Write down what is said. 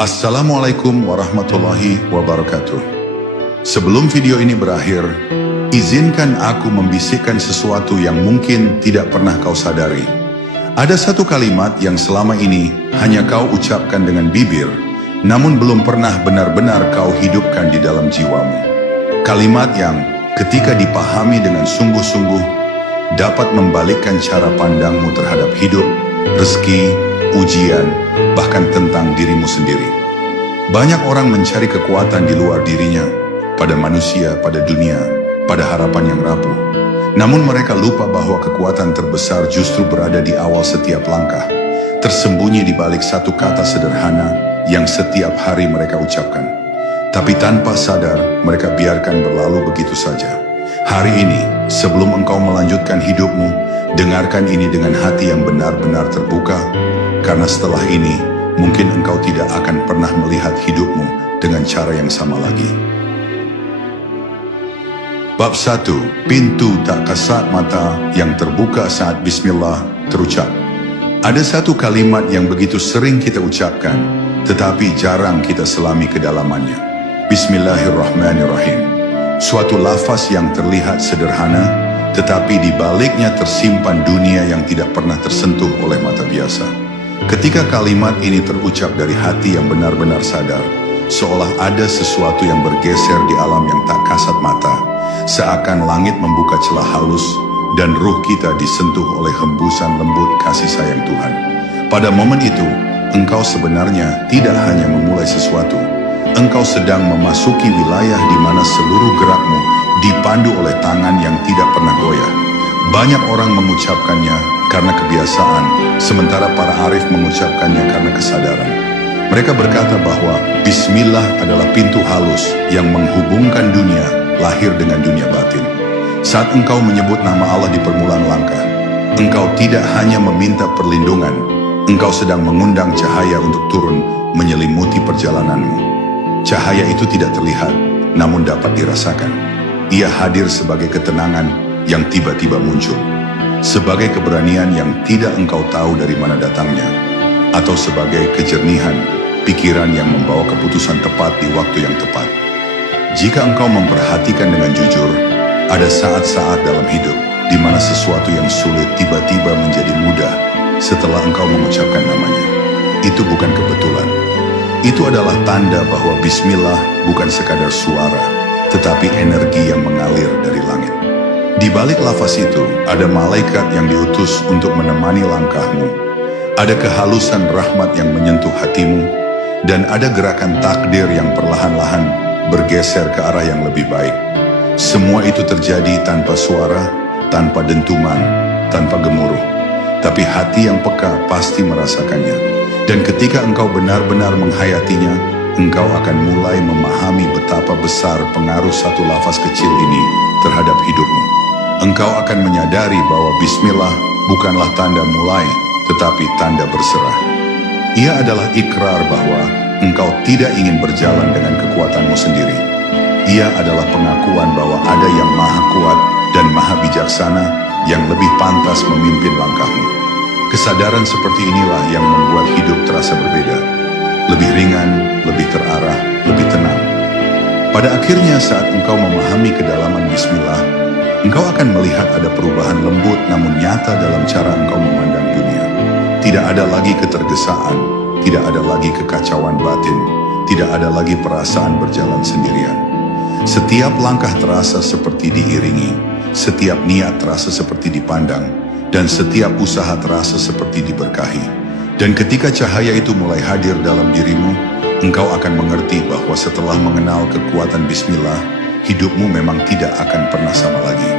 Assalamualaikum warahmatullahi wabarakatuh. Sebelum video ini berakhir, izinkan aku membisikkan sesuatu yang mungkin tidak pernah kau sadari. Ada satu kalimat yang selama ini hanya kau ucapkan dengan bibir, namun belum pernah benar-benar kau hidupkan di dalam jiwamu. Kalimat yang ketika dipahami dengan sungguh-sungguh dapat membalikkan cara pandangmu terhadap hidup, rezeki, ujian, bahkan tentang dirimu sendiri. Banyak orang mencari kekuatan di luar dirinya, pada manusia, pada dunia, pada harapan yang rapuh. Namun mereka lupa bahwa kekuatan terbesar justru berada di awal setiap langkah, tersembunyi di balik satu kata sederhana yang setiap hari mereka ucapkan. Tapi tanpa sadar, mereka biarkan berlalu begitu saja. Hari ini, sebelum engkau melanjutkan hidupmu, dengarkan ini dengan hati yang benar-benar terbuka, karena setelah ini, mungkin engkau tidak akan pernah melihat hidupmu dengan cara yang sama lagi. Bab 1. Pintu tak kasat mata yang terbuka saat bismillah terucap. Ada satu kalimat yang begitu sering kita ucapkan, tetapi jarang kita selami kedalamannya. Bismillahirrahmanirrahim. Suatu lafaz yang terlihat sederhana, tetapi di baliknya tersimpan dunia yang tidak pernah tersentuh oleh mata biasa. Ketika kalimat ini terucap dari hati yang benar-benar sadar, seolah ada sesuatu yang bergeser di alam yang tak kasat mata, seakan langit membuka celah halus dan ruh kita disentuh oleh hembusan lembut kasih sayang Tuhan. Pada momen itu, engkau sebenarnya tidak hanya memulai sesuatu, engkau sedang memasuki wilayah di mana seluruh gerakmu dipandu oleh tangan yang tidak pernah goyah. Banyak orang mengucapkannya karena kebiasaan, sementara para arif mengucapkannya karena kesadaran. Mereka berkata bahwa bismillah adalah pintu halus yang menghubungkan dunia lahir dengan dunia batin. Saat engkau menyebut nama Allah di permulaan langkah, engkau tidak hanya meminta perlindungan, engkau sedang mengundang cahaya untuk turun menyelimuti perjalananmu. Cahaya itu tidak terlihat, namun dapat dirasakan. Ia hadir sebagai ketenangan yang tiba-tiba muncul, sebagai keberanian yang tidak engkau tahu dari mana datangnya, atau sebagai kejernihan pikiran yang membawa keputusan tepat di waktu yang tepat. Jika engkau memperhatikan dengan jujur, ada saat-saat dalam hidup di mana sesuatu yang sulit tiba-tiba menjadi mudah setelah engkau mengucapkan namanya. Itu bukan kebetulan. Itu adalah tanda bahwa bismillah bukan sekadar suara, tetapi energi yang mengalir dari langit. Di balik lafaz itu, ada malaikat yang diutus untuk menemani langkahmu. Ada kehalusan rahmat yang menyentuh hatimu, dan ada gerakan takdir yang perlahan-lahan bergeser ke arah yang lebih baik. Semua itu terjadi tanpa suara, tanpa dentuman, tanpa gemuruh. Tapi hati yang peka pasti merasakannya. Dan ketika engkau benar-benar menghayatinya, engkau akan mulai memahami betapa besar pengaruh satu lafaz kecil ini terhadap hidupmu. Engkau akan menyadari bahwa bismillah bukanlah tanda mulai, tetapi tanda berserah. Ia adalah ikrar bahwa engkau tidak ingin berjalan dengan kekuatanmu sendiri. Ia adalah pengakuan bahwa ada yang maha kuat dan maha bijaksana yang lebih pantas memimpin langkahmu. Kesadaran seperti inilah yang membuat hidup terasa berbeda. Lebih ringan, lebih terarah, lebih tenang. Pada akhirnya saat engkau memahami kedalaman bismillah, engkau akan melihat ada perubahan lembut namun nyata dalam cara engkau memandang dunia. Tidak ada lagi ketergesaan, tidak ada lagi kekacauan batin, tidak ada lagi perasaan berjalan sendirian. Setiap langkah terasa seperti diiringi, setiap niat terasa seperti dipandang, dan setiap usaha terasa seperti diberkahi. Dan ketika cahaya itu mulai hadir dalam dirimu, engkau akan mengerti bahwa setelah mengenal kekuatan bismillah, hidupmu memang tidak akan pernah sama lagi.